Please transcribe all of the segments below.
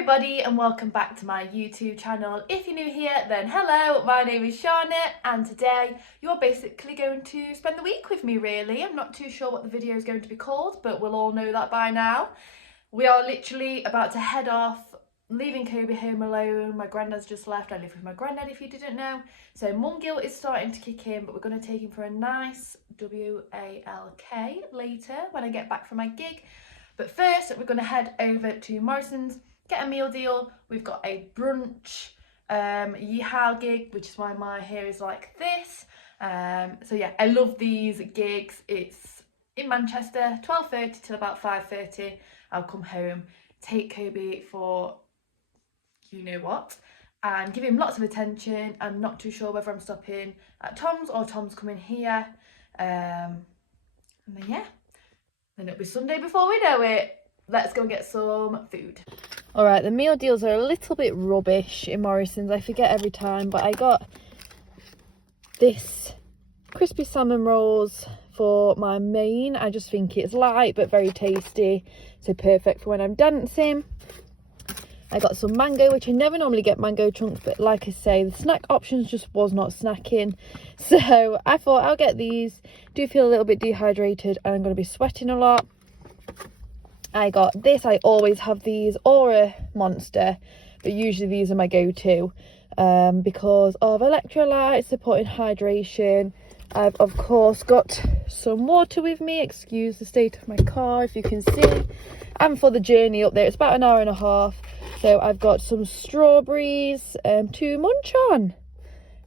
everybody and welcome back to my YouTube channel. If you're new here, then hello, my name is Shahna and today you're basically going to spend the week with me really. I'm not too sure what the video is going to be called, but we'll all know that by now. We are literally about to head off, leaving Kobie home alone. My granddad's just left. I live with my granddad if you didn't know. So mum guilt is starting to kick in, but we're going to take him for a nice WALK later when I get back from my gig. But first we're going to head over to Morrison's, get a meal deal. We've got a brunch yeehaw gig, which is why my hair is like this. So yeah, I love these gigs. It's in Manchester, 12:30 till about 5:30. I'll come home, take Kobie for you know what, and give him lots of attention. I'm not too sure whether I'm stopping at Tom's or Tom's coming here. And then yeah, then it'll be Sunday before we know it. Let's go and get some food. All right, the meal deals are a little bit rubbish in Morrison's. I forget every time, but I got this crispy salmon rolls for my main. I just think it's light but very tasty, so perfect for when I'm dancing. I got some mango, which I never normally get mango chunks, but like I say, the snack options just was not snacking, so I thought I'll get these. Do feel a little bit dehydrated and I'm going to be sweating a lot. I got this. I always have these, or a Monster, but usually these are my go-to because of electrolytes, supporting hydration. I've of course got some water with me. Excuse the state of my car if you can see. And for the journey up there, it's about an hour and a half, so I've got some strawberries to munch on,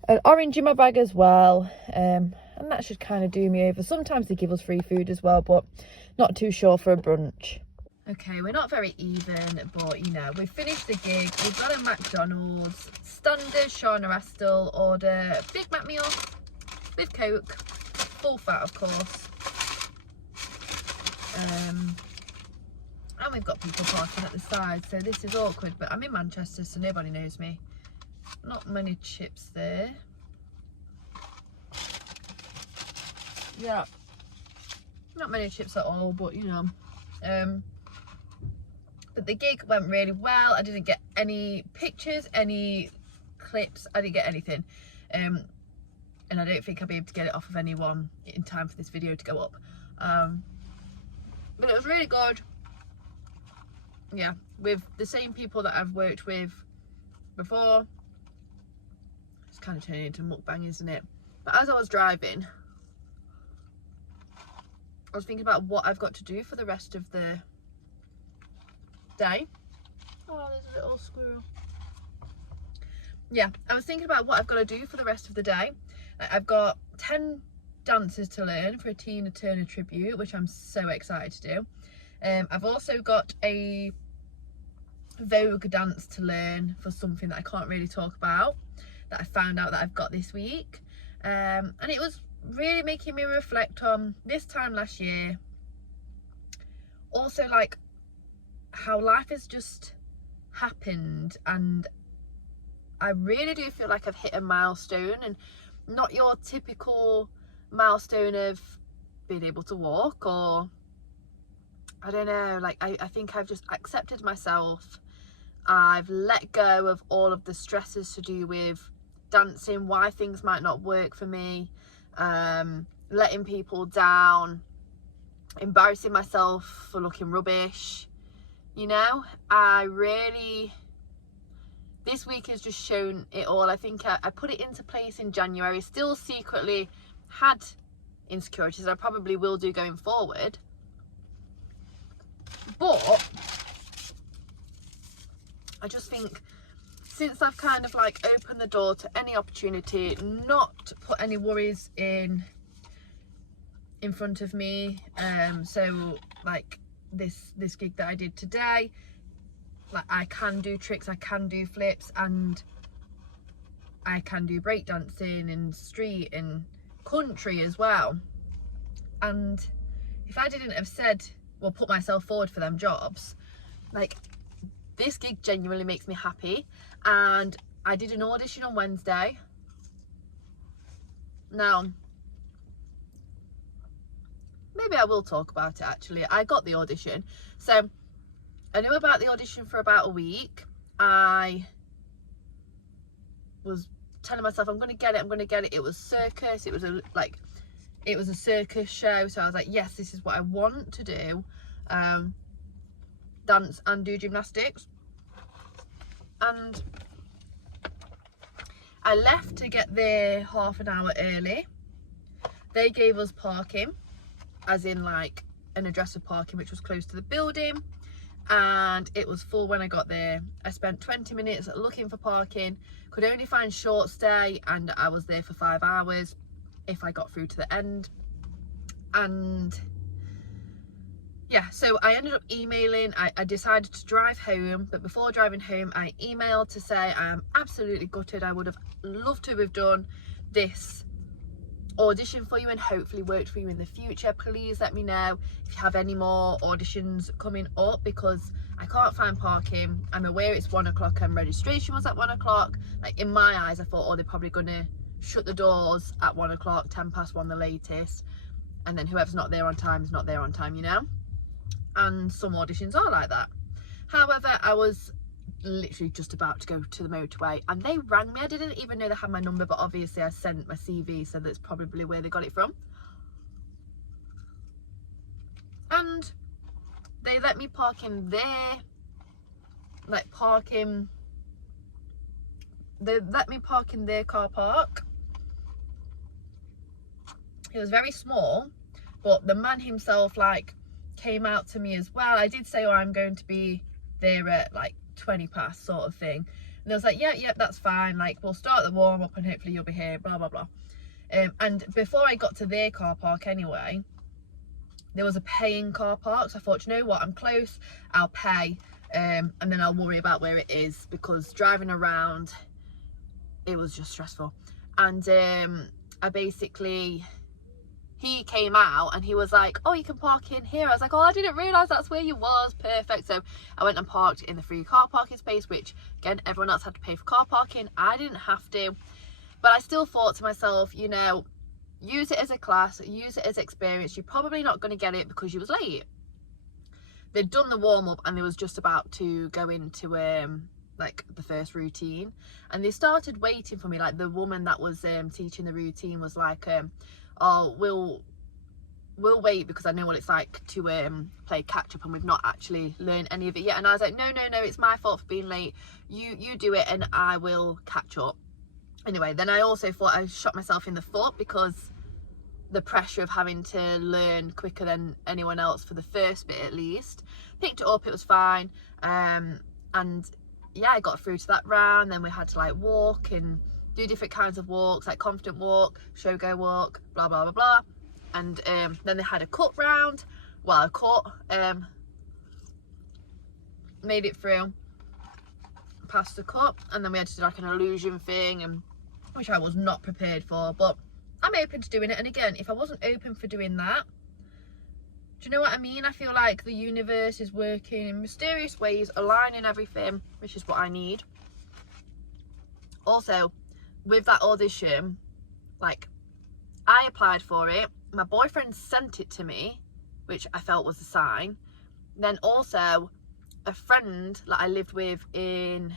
an orange in my bag as well, and that should kind of do me over. Sometimes they give us free food as well, but not too sure for a brunch. Okay, we're not very even, but you know, we've finished the gig. We've got a McDonald's standard Shahna Astle order, Big Mac meal with Coke, full fat of course. And we've got people parking at the side, so this is awkward, but I'm in Manchester, so nobody knows me. Not many chips there. Yeah, not many chips at all, but you know. But the gig went really well. I didn't get any pictures, any clips. I didn't get anything. And I don't think I'll be able to get it off of anyone in time for this video to go up. But it was really good. Yeah, with the same people that I've worked with before. It's kind of turning into mukbang, isn't it? But as I was driving, I was thinking about what I've got to do for the rest of the day. Oh, there's a little squirrel. Yeah, I was thinking about what I've got to do for the rest of the day. I've got 10 dances to learn for a Tina Turner tribute, which I'm so excited to do. I've also got a Vogue dance to learn for something that I can't really talk about, that I found out that I've got this week. And it was really making me reflect on this time last year. Also, like, how life has just happened, and I really do feel like I've hit a milestone, and not your typical milestone of being able to walk, or I don't know, like I think I've just accepted myself. I've let go of all of the stresses to do with dancing, why things might not work for me, letting people down, embarrassing myself for looking rubbish. You know, this week has just shown it all. I think I put it into place in January, still secretly had insecurities. I probably will do going forward. But I just think since I've kind of like opened the door to any opportunity, not to put any worries in front of me, so like this gig that I did today, like I can do tricks, I can do flips, and I can do breakdancing and street and country as well. And if I didn't have said, well, put myself forward for them jobs, like, this gig genuinely makes me happy. And I did an audition on Wednesday. Now, maybe I will talk about it actually. I got the audition. So I knew about the audition for about a week. I was telling myself, I'm gonna get it. It was circus. It was a circus show. So I was like, yes, this is what I want to do. Dance and do gymnastics. And I left to get there half an hour early. They gave us parking, as in like an address of parking, which was close to the building, and it was full when I got there. I spent 20 minutes looking for parking, could only find short stay, and I was there for 5 hours if I got through to the end. And yeah, so I ended up emailing. I decided to drive home, but before driving home I emailed to say I am absolutely gutted. I would have loved to have done this audition for you and hopefully worked for you in the future. Please let me know if you have any more auditions coming up, because I can't find parking. I'm aware it's 1 o'clock and registration was at 1 o'clock. Like, in my eyes, I thought, oh, they're probably gonna shut the doors at 1 o'clock, 10 past 1 the latest, and then whoever's not there on time is not there on time, you know. And some auditions are like that. However, I was literally just about to go to the motorway and they rang me. I didn't even know they had my number, but obviously I sent my CV, so that's probably where they got it from. And they let me park in there, like they let me park in their car park. It was very small, but the man himself like came out to me as well. I did say, oh, I'm going to be there at like 20 past sort of thing, and I was like, yeah, that's fine, like we'll start the warm up and hopefully you'll be here, blah blah blah. And before I got to their car park anyway, there was a paying car park, so I thought, you know what, I'm close, I'll pay, and then I'll worry about where it is, because driving around it was just stressful. And I basically, he came out and he was like, oh, you can park in here. I was like, oh, I didn't realise that's where you was. Perfect. So I went and parked in the free car parking space, which again, everyone else had to pay for car parking. I didn't have to, but I still thought to myself, you know, use it as a class, use it as experience. You're probably not going to get it because you was late. They'd done the warm up and they was just about to go into like the first routine, and they started waiting for me. Like, the woman that was teaching the routine was like, oh, we'll wait because I know what it's like to play catch up and we've not actually learned any of it yet. And I was like, no, it's my fault for being late. You do it and I will catch up. Anyway, then I also thought I shot myself in the foot, because the pressure of having to learn quicker than anyone else for the first bit at least. Picked it up, it was fine, and yeah, I got through to that round. Then we had to like walk and do different kinds of walks, like confident walk, show go walk, blah blah blah blah. And then they had a cut round. Well, a cut, made it through, passed the cut, and then we had to do like an illusion thing, and which I was not prepared for, but I'm open to doing it. And again, if I wasn't open for doing that, do you know what I mean? I feel like the universe is working in mysterious ways, aligning everything, which is what I need. Also, with that audition, like, I applied for it, my boyfriend sent it to me, which I felt was a sign. Then also a friend that I lived with in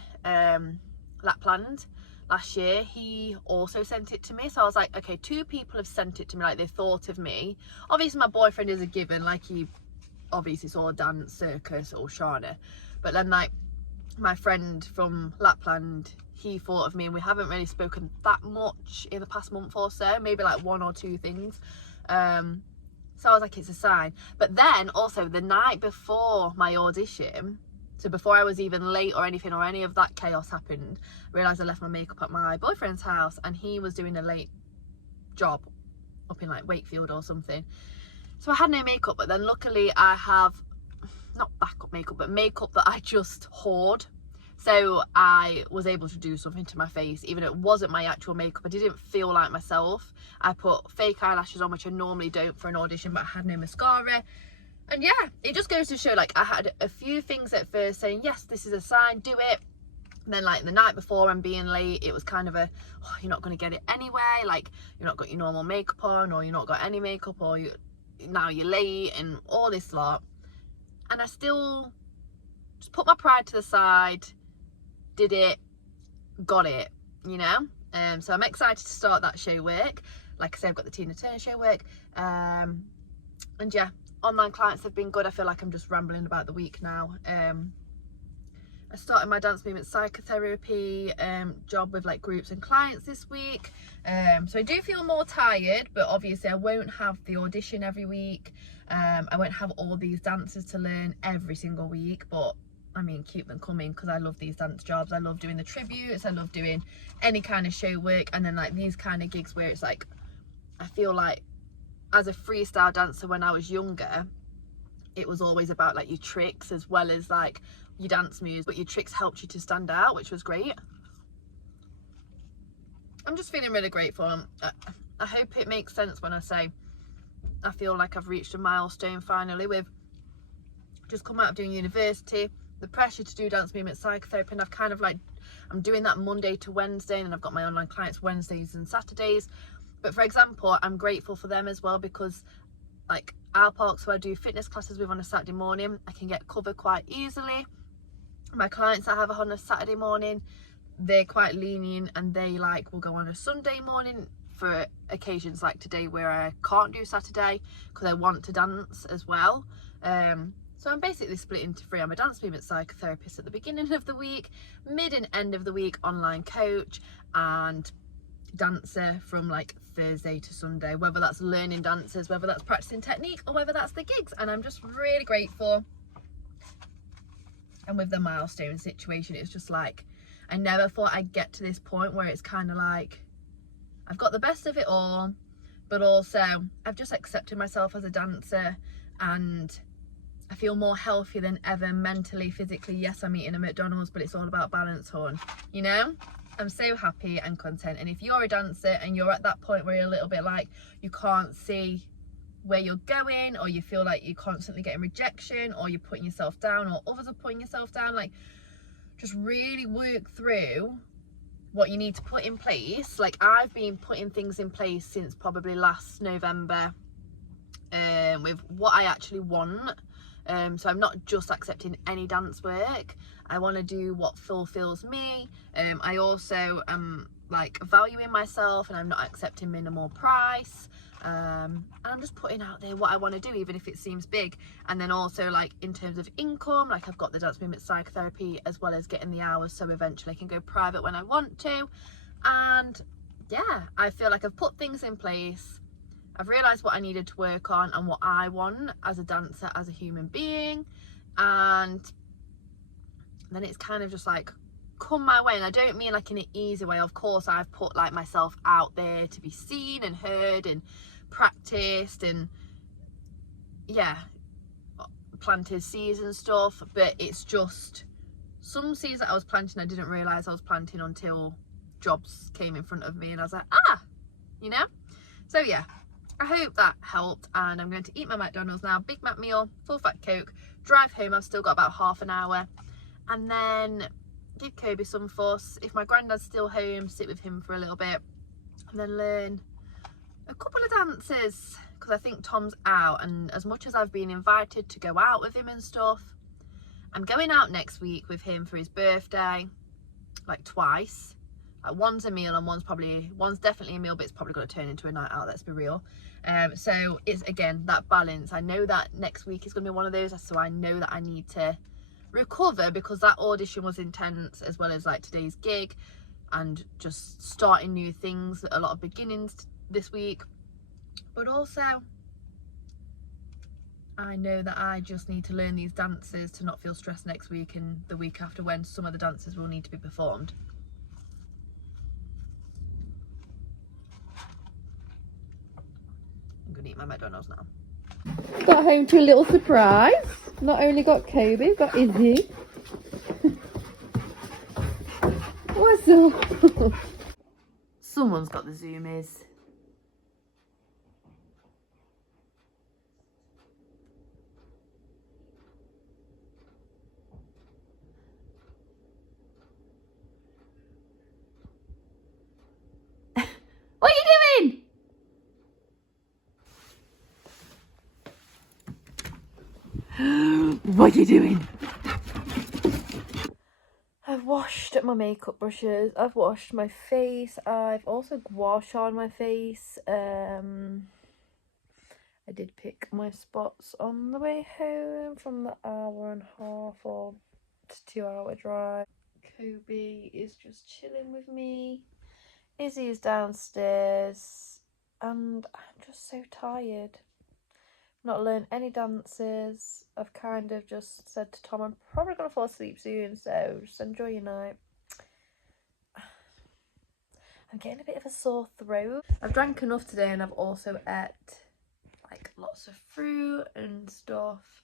Lapland last year, he also sent it to me. So I was like, okay, 2 people have sent it to me, like they thought of me. Obviously my boyfriend is a given, like he obviously saw Dance, Circus or Shahna, but then like my friend from Lapland, he thought of me, and we haven't really spoken that much in the past month or so, maybe like 1 or 2 things. So I was like, it's a sign. But then also the night before my audition, so before I was even late or anything, or any of that chaos happened, I realised I left my makeup at my boyfriend's house, and he was doing a late job up in like Wakefield or something. So I had no makeup, but then luckily I have, not backup makeup, but makeup that I just hoard. So I was able to do something to my face, even though it wasn't my actual makeup. I didn't feel like myself. I put fake eyelashes on, which I normally don't for an audition, but I had no mascara. And yeah, it just goes to show, like, I had a few things at first saying, yes, this is a sign, do it. And then like the night before I'm being late, it was kind of a, oh, you're not going to get it anyway. Like, you've not got your normal makeup on, or you're not got any makeup, or now you're late, and all this lot. And I still just put my pride to the side, did it, got it, you know. So I'm excited to start that show work. Like I said, I've got the Tina Turner show work, and yeah, online clients have been good. I feel like I'm just rambling about the week now. I started my Dance Movement Psychotherapy job with like groups and clients this week, so I do feel more tired, but obviously I won't have the audition every week. I won't have all these dances to learn every single week, but I mean, keep them coming, because I love these dance jobs. I love doing the tributes, I love doing any kind of show work, and then like these kind of gigs where it's like, I feel like as a freestyle dancer when I was younger, it was always about like your tricks as well as like your dance moves, but your tricks helped you to stand out, which was great. I'm just feeling really grateful. I hope it makes sense when I say I feel like I've reached a milestone finally with just come out of doing university, the pressure to do dance movement psychotherapy, and I've kind of like, I'm doing that Monday to Wednesday, and I've got my online clients Wednesdays and Saturdays. But for example, I'm grateful for them as well, because like our parks who I do fitness classes with on a Saturday morning, I can get cover quite easily. My clients I have on a Saturday morning, they're quite lenient, and they like will go on a Sunday morning for occasions like today where I can't do Saturday because I want to dance as well. So I'm basically split into three. I'm a dance movement psychotherapist at the beginning of the week, mid and end of the week online coach, and dancer from like Thursday to Sunday, whether that's learning dances, whether that's practicing technique, or whether that's the gigs. And I'm just really grateful. And with the milestone situation, it's just like, I never thought I'd get to this point where it's kind of like I've got the best of it all, but also I've just accepted myself as a dancer, and I feel more healthy than ever, mentally, physically. Yes, I'm eating a McDonald's, but it's all about balance, hon, you know. I'm so happy and content. And if you're a dancer and you're at that point where you're a little bit like you can't see where you're going, or you feel like you're constantly getting rejection, or you're putting yourself down, or others are putting yourself down, like just really work through what you need to put in place. Like I've been putting things in place since probably last November, with what I actually want. So I'm not just accepting any dance work. I want to do what fulfills me. I also am like valuing myself, and I'm not accepting minimal price. And I'm just putting out there what I want to do, even if it seems big. And then also like in terms of income, like I've got the dance movement psychotherapy as well as getting the hours, so eventually I can go private when I want to. And yeah, I feel like I've put things in place. I've realised what I needed to work on and what I want as a dancer, as a human being, and then it's kind of just like come my way. And I don't mean like in an easy way. Of course I've put like myself out there to be seen and heard and practiced, and yeah, planted seeds and stuff, but it's just some seeds that I was planting I didn't realise I was planting until jobs came in front of me, and I was like, you know. So yeah, I hope that helped, and I'm going to eat my McDonald's now, Big Mac meal, full fat Coke, drive home. I've still got about half an hour, and then give Kobie some fuss. If my granddad's still home, sit with him for a little bit, and then learn a couple of dances, because I think Tom's out. And as much as I've been invited to go out with him and stuff, I'm going out next week with him for his birthday, like twice. Like one's a meal and one's definitely a meal, but it's probably going to turn into a night out, let's be real. So it's again that balance. I know that next week is going to be one of those, so I know that I need to recover, because that audition was intense, as well as like today's gig, and just starting new things, a lot of beginnings this week. But also I know that I just need to learn these dances to not feel stressed next week and the week after, when some of the dances will need to be performed. I'm gonna eat my McDonald's now. Got home to a little surprise. Not only got Kobie, got Izzy. What's up? Someone's got the zoomies. What are you doing? What are you doing? washed my makeup brushes, I've washed my face, I've also gua sha my face. I did pick my spots on the way home from the 1.5 or to 2 hour drive. Kobie is just chilling with me. Izzy is downstairs and I'm just so tired. Not learned any dances. I've kind of just said to Tom I'm probably gonna fall asleep soon, so just enjoy your night. I'm getting a bit of a sore throat. I've drank enough today and I've also ate like lots of fruit and stuff.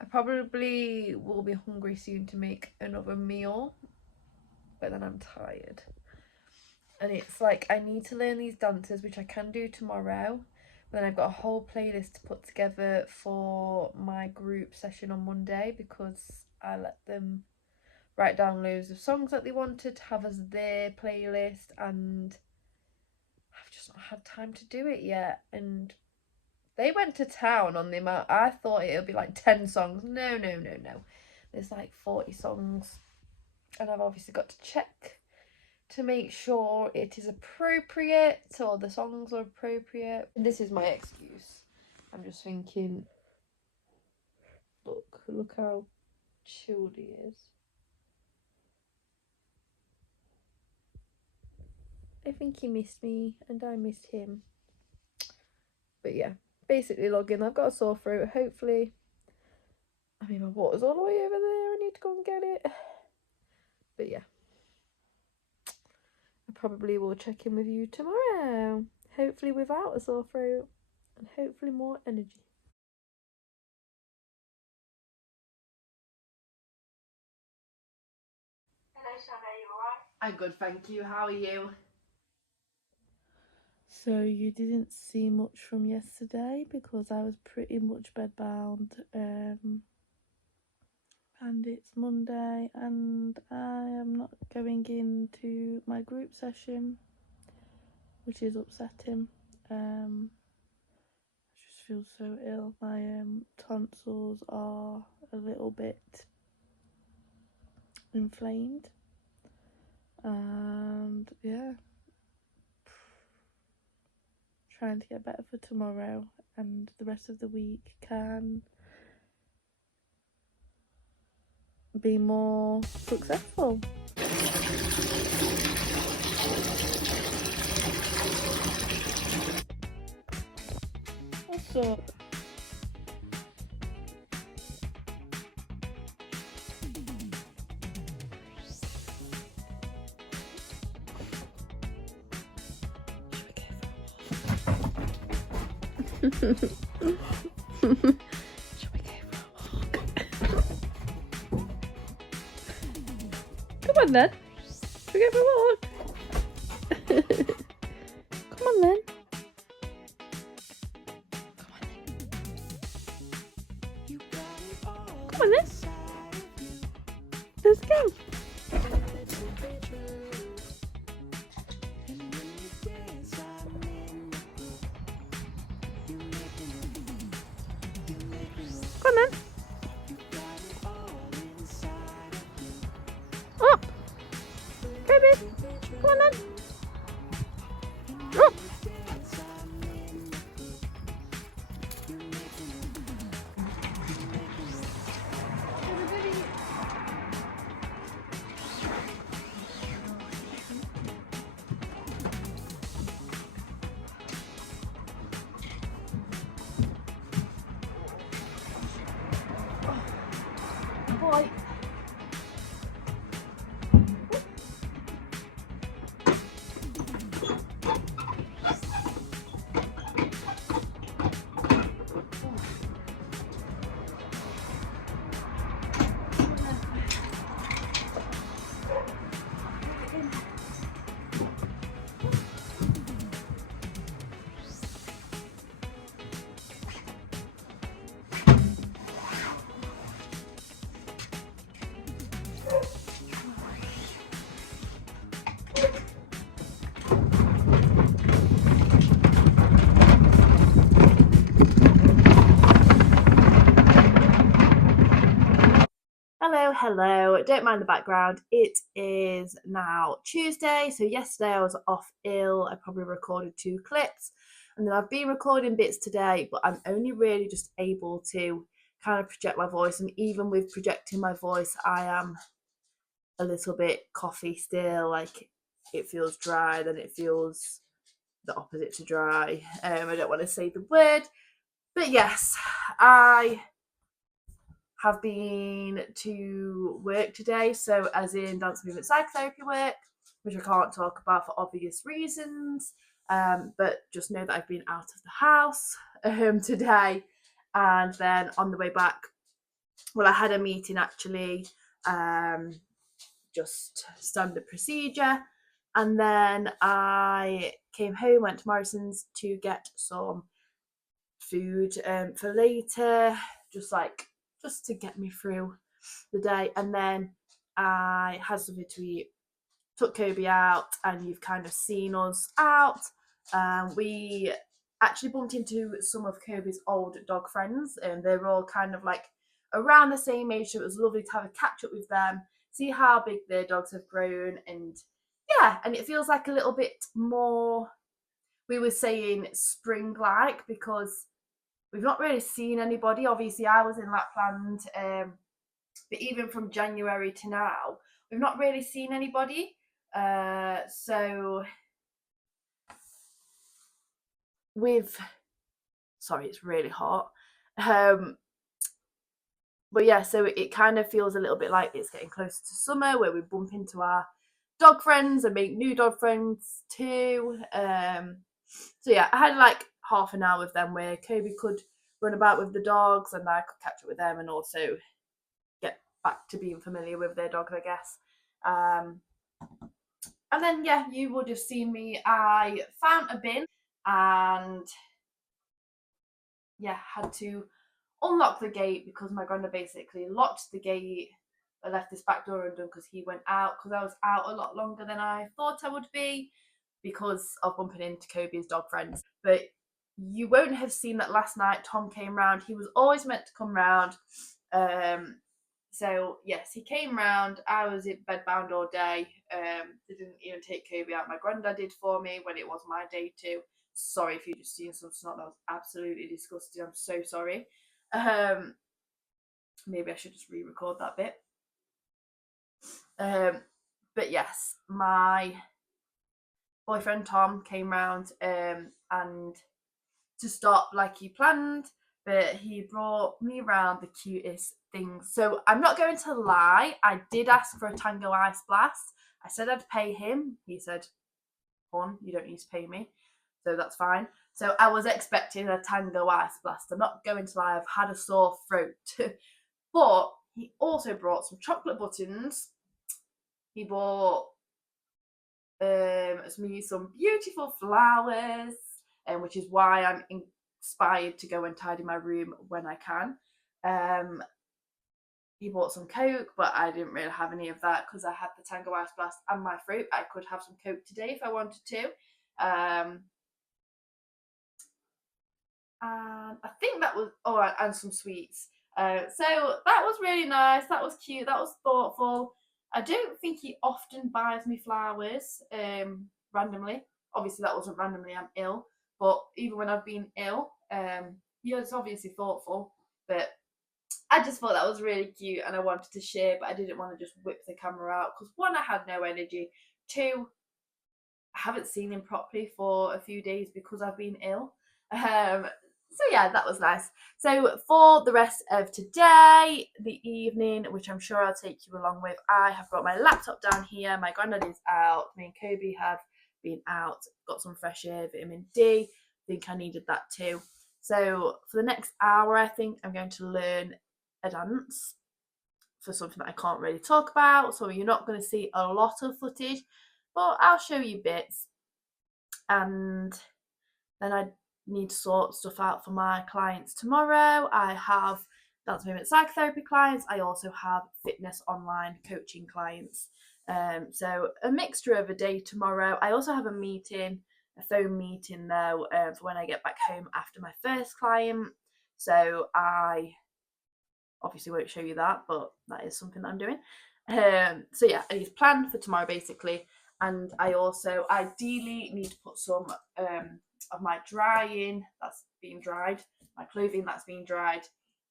I probably will be hungry soon to make another meal, but then I'm tired. And it's like I need to learn these dances, which I can do tomorrow. But then I've got a whole playlist to put together for my group session on Monday, because I let them write down loads of songs that they wanted to have as their playlist, and I've just not had time to do it yet. And they went to town on the amount. I thought it would be like 10 songs. No. There's like 40 songs. And I've obviously got to check to make sure it is appropriate, or the songs are appropriate. And this is my excuse. I'm just thinking, look how chilled he is. I think he missed me and I missed him. But yeah, basically logging. I've got a sore throat. Hopefully, I mean, my water's all the way over there. I need to go and get it. But yeah, I probably will check in with you tomorrow. Hopefully without a sore throat and hopefully more energy. Hello, Shahna, you alright? I'm good, thank you. How are you? So you didn't see much from yesterday because I was pretty much bedbound, and it's Monday and I am not going into my group session, which is upsetting. I just feel so ill. My tonsils are a little bit inflamed, and yeah, trying to get better for tomorrow and the rest of the week can be more successful. Also, Shall we go for a walk? Come on then. Shall we go for a walk? Come on then. Come on then. Let's go. Come on then. Up. Kobie. Come on then. Up. Boy. Hello, don't mind the background. It is now Tuesday, so yesterday I was off ill. I probably recorded 2 clips, and then I've been recording bits today, but I'm only really just able to kind of project my voice, and even with projecting my voice, I am a little bit coughy still. Like, it feels dry, then it feels the opposite to dry. I don't want to say the word, but yes, I have been to work today, so as in Dance Movement Psychotherapy work, which I can't talk about for obvious reasons, but just know that I've been out of the house today, and then on the way back, well, I had a meeting actually, just standard procedure, and then I came home, went to Morrison's to get some food for later, just to get me through the day, and then I had something to eat, took Kobie out, and you've kind of seen us out. We actually bumped into some of Kobie's old dog friends, and they were all kind of like around the same age, so it was lovely to have a catch up with them, see how big their dogs have grown, and yeah, and it feels like a little bit more, we were saying spring-like, because we've not really seen anybody. Obviously, I was in Lapland, but even from January to now, we've not really seen anybody. So sorry, it's really hot. But yeah, so it kind of feels a little bit like it's getting closer to summer, where we bump into our dog friends and make new dog friends too. So yeah, I had like half an hour with them where Kobie could run about with the dogs, and I could catch up with them and also get back to being familiar with their dogs, I guess. And then yeah, you would have seen me. I found a bin and yeah, had to unlock the gate because my granddad basically locked the gate. I left this back door undone because he went out, because I was out a lot longer than I thought I would be because of bumping into Kobie's dog friends. But you won't have seen that last night Tom came round. He was always meant to come round. So yes, he came round. I was in bed bound all day. They didn't even take Kobie out. My granddad did for me when it was my day too. Sorry if you just seen some snot. That was absolutely disgusting. I'm so sorry. Maybe I should just re-record that bit. But yes, my boyfriend Tom came round and to stop like he planned, but he brought me around the cutest things. So I'm not going to lie, I did ask for a Tango Ice Blast. I said I'd pay him. He said, "Hon, you don't need to pay me." So that's fine. So I was expecting a Tango Ice Blast. I'm not going to lie, I've had a sore throat. But he also brought some chocolate buttons. He bought some beautiful flowers, which is why I'm inspired to go and tidy my room when I can. He bought some Coke, but I didn't really have any of that because I had the Tango Ice Blast and my fruit. I could have some Coke today if I wanted to. And I think that was, and some sweets. So that was really nice. That was cute. That was thoughtful. I don't think he often buys me flowers randomly. Obviously, that wasn't randomly. I'm ill, but even when I've been ill, it's obviously thoughtful. But I just thought that was really cute, and I wanted to share, but I didn't want to just whip the camera out because one, I had no energy. Two, I haven't seen him properly for a few days because I've been ill. So yeah, that was nice. So for the rest of today, the evening, which I'm sure I'll take you along with, I have got my laptop down here. My granddad is out. Me and Kobie have been out, got some fresh air, vitamin D. I think I needed that too. So for the next hour, I think I'm going to learn a dance for something that I can't really talk about. So you're not going to see a lot of footage, but I'll show you bits. And then I need to sort stuff out for my clients tomorrow. I have Dance Movement Psychotherapy clients. I also have fitness online coaching clients. So a mixture of a day tomorrow. I also have a phone meeting though, for when I get back home after my first client. So I Obviously won't show you that, but that is something that I'm doing. So yeah, I need to plan for tomorrow basically, and I also ideally need to put some of my drying that's being dried, my clothing that's being dried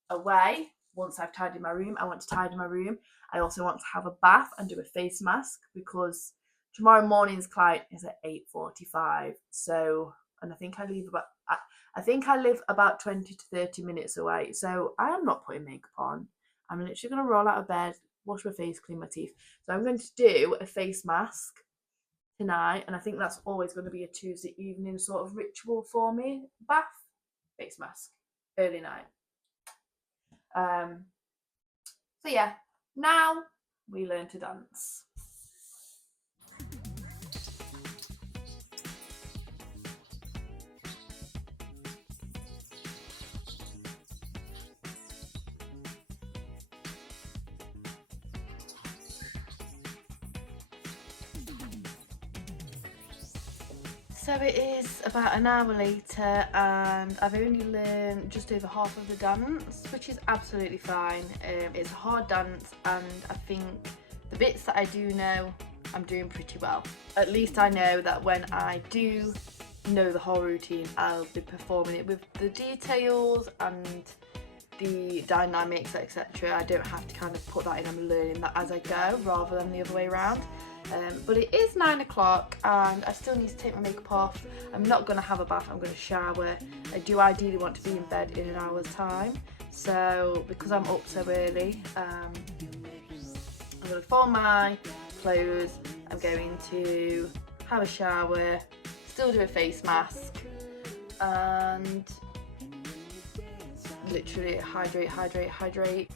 away. Once I've tidied my room, I want to tidy my room. I also want to have a bath and do a face mask because tomorrow morning's client is at 8:45. So, and I think I live about 20 to 30 minutes away. So I am not putting makeup on. I'm literally going to roll out of bed, wash my face, clean my teeth. So I'm going to do a face mask tonight. And I think that's always going to be a Tuesday evening sort of ritual for me. Bath, face mask, early night. So yeah, now we learn to dance. So it is about an hour later and I've only learned just over half of the dance, which is absolutely fine. It's a hard dance and I think the bits that I do know, I'm doing pretty well. At least I know that when I do know the whole routine, I'll be performing it with the details and the dynamics, etc. I don't have to kind of put that in, I'm learning that as I go rather than the other way around. But it is 9 o'clock and I still need to take my makeup off. I'm not going to have a bath, I'm going to shower. I do ideally want to be in bed in an hour's time. So because I'm up so early, I'm going to fold my clothes, I'm going to have a shower, still do a face mask and literally hydrate.